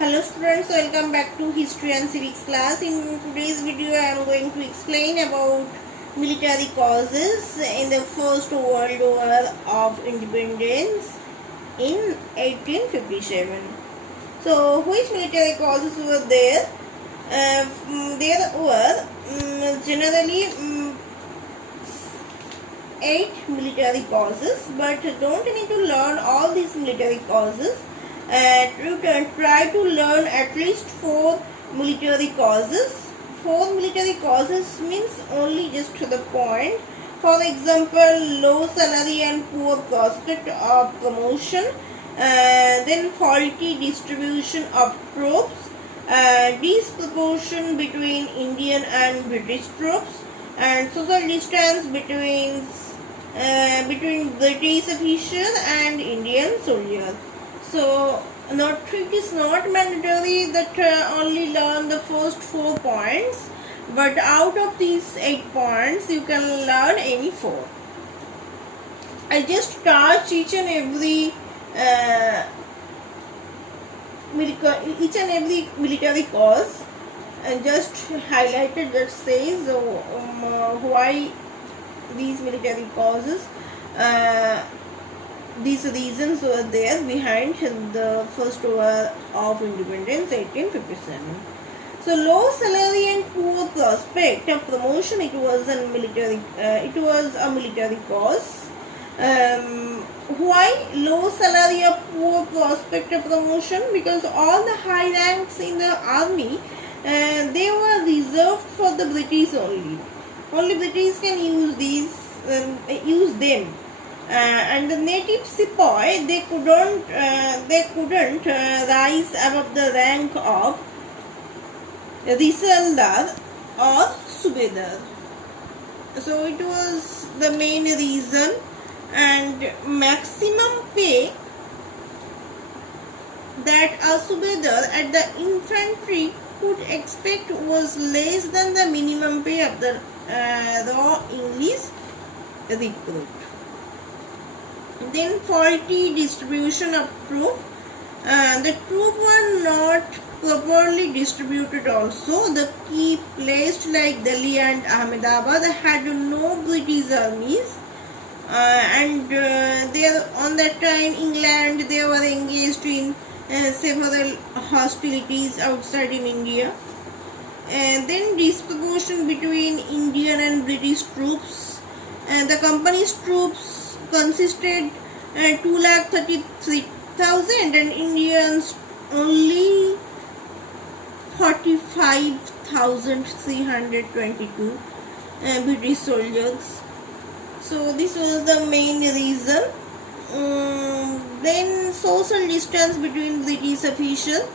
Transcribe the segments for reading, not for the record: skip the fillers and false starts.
Hello students, welcome back to History and Civics class. In today's video, I am going to explain about military causes in the First World War of Independence in 1857. So, which military causes were there? There were generally 8 military causes, but don't need to learn all these military causes. You can try to learn at least 4 military causes. 4 military causes means only just to the point. For example, low salary and poor prospect of promotion, then faulty distribution of troops, disproportion between Indian and British troops, and social distance between British officials and Indian soldiers. So, it is not mandatory that only learn the first 4 points, but out of these 8 points, you can learn any 4. I just touch each and every military cause and just highlighted that says why these military causes. These reasons were there behind the First War of Independence 1857. So low salary and poor prospect of promotion, it was a military cause. Why low salary or poor prospect of promotion? Because all the high ranks in the army they were reserved for the British only. Only British can use them. And the native sepoy, they couldn't rise above the rank of Risaldar or Subedar. So it was the main reason, and maximum pay that a Subedar at the infantry could expect was less than the minimum pay of the raw English recruit. Then faulty distribution of troops. The troops were not properly distributed also. The key placed like Delhi and Ahmedabad had no British armies. And there on that time England, they were engaged in several hostilities outside in India. And then disproportion between Indian and British troops. The company's troops consisted 2,33,000 and Indians only 45,322 British soldiers. So this was the main reason. Then social distance between British officials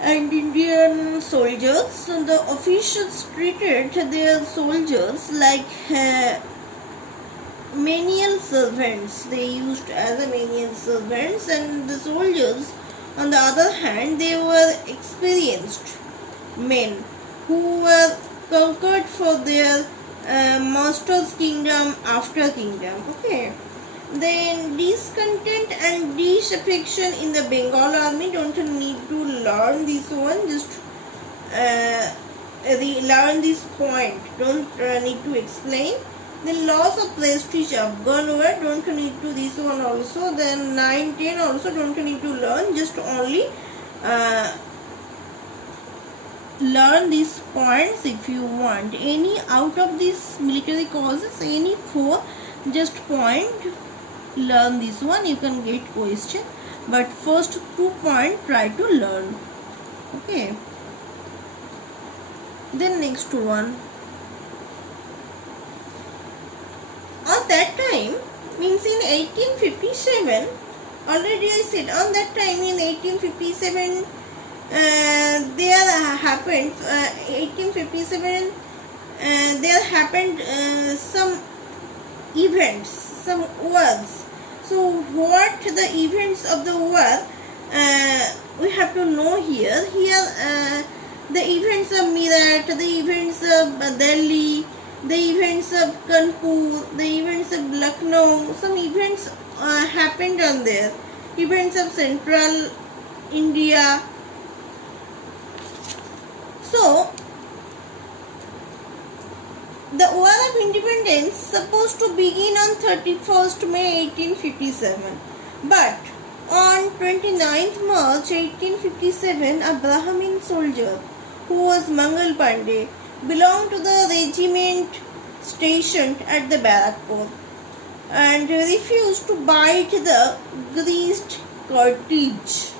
and Indian soldiers. So the officials treated their soldiers like menial servants. They used as a menial servants, and the soldiers on the other hand, they were experienced men who were conquered for their master's kingdom after kingdom. Okay. Then discontent and disaffection in the Bengal army. Don't need to learn this one, just learn this point. Don't need to explain. The loss of prestige of Afghan war, don't need to this one also. Then 9, 10 also don't need to learn, just only learn these points if you want. Any out of these military causes, any 4, just point, learn this one, you can get question. But first 2 points try to learn. Okay. Then next one. On that time, means in 1857, already I said, on that time in 1857, there happened some events, some wars. So what the events of the war we have to know here. The events of Meerut, the events of Delhi, the events of Kanpur, the events of Lucknow, some events happened on there. Events of Central India, So, the War of Independence supposed to begin on 31st May 1857, but on 29th March 1857, a Brahmin soldier who was Mangal Pandey belonged to the regiment stationed at the Barakpur and refused to bite the greased cartridge.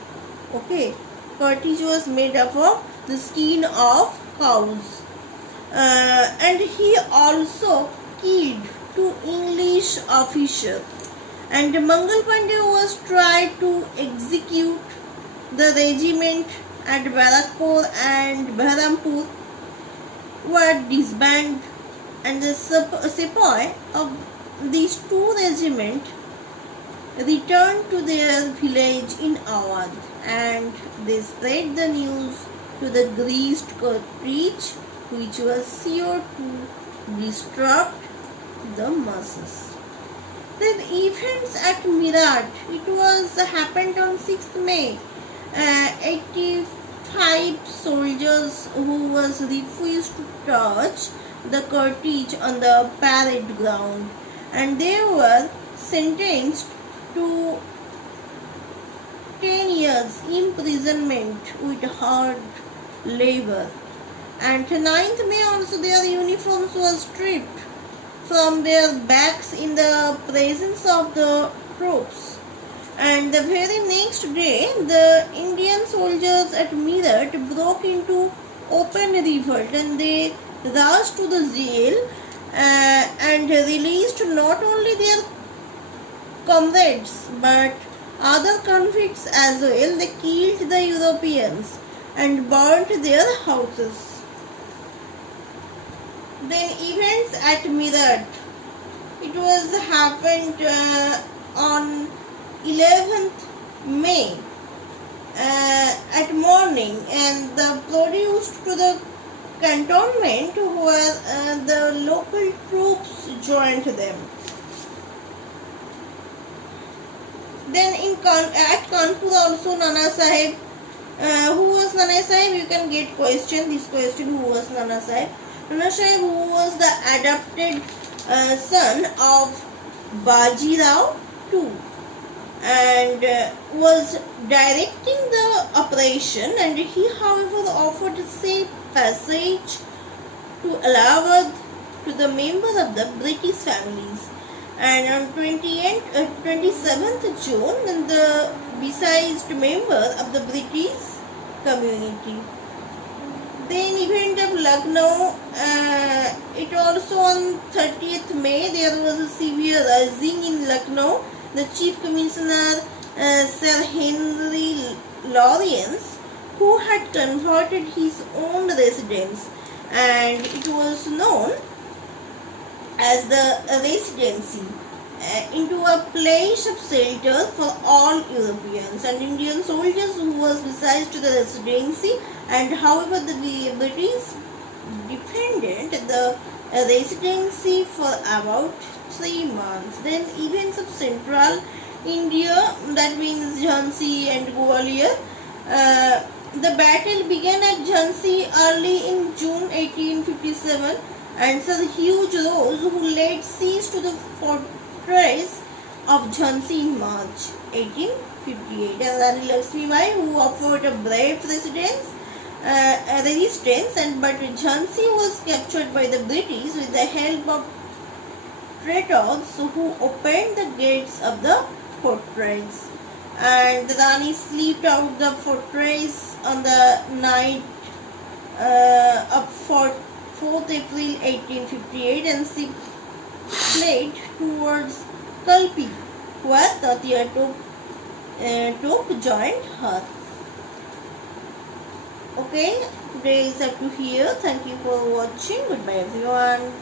Okay, cartridge was made up of the skin of cows. And he also killed 2 English officers. And Mangal Pandey was tried to execute the regiment at Barakpur and Behrampur were disbanded, and the sepoy of these 2 regiments returned to their village in Awadh, and they spread the news to the greased cartridge, which was sure to disrupt the masses. The events at Meerut, it was happened on 6th May. 85 soldiers who was refused to touch the cartridge on the parade ground, and they were sentenced to 10 years imprisonment with hard labor. And 9th May also their uniforms were stripped from their backs in the presence of the troops. And the very next day, the Indian soldiers at Meerut broke into open revolt, and they rushed to the jail and released not only their comrades but other convicts as well. They killed the Europeans and burnt their houses. Then events at Meerut, it was happened on 11th May at morning, and the produced to the cantonment where the local troops joined them. Then at Kanpur also Nana Sahib, who was Nana Sahib? You can get this question, who was Nana Sahib? Nana Sahib, who was the adopted son of Baji Rao II, and was directing the operation, and he however offered safe passage to Allahabad to the members of the British families. And on 27th June, the besieged member of the British community. Then event of Lucknow, it also on 30th May there was a severe rising in Lucknow. The Chief Commissioner Sir Henry Lawrence, who had converted his own residence, and it was known as the Residency, into a place of shelter for all Europeans and Indian soldiers who was besieged to the Residency, and however the British defended the Residency for about 3 months. Then events of Central India, that means Jhansi and Gwalior. The battle began at Jhansi early in June 1857, and Sir Hugh Rose, who laid siege to the fortress of Jhansi in March 1858, and Rani Lakshmi Bai, who offered a brave resistance, but Jhansi was captured by the British with the help of traitors who opened the gates of the fortress. And the Rani slipped out the fortress on the night of 4th April 1858, and she fled towards Kalpi, where Tatia Tope joined her. Okay, today is up to here. Thank you for watching. Goodbye everyone.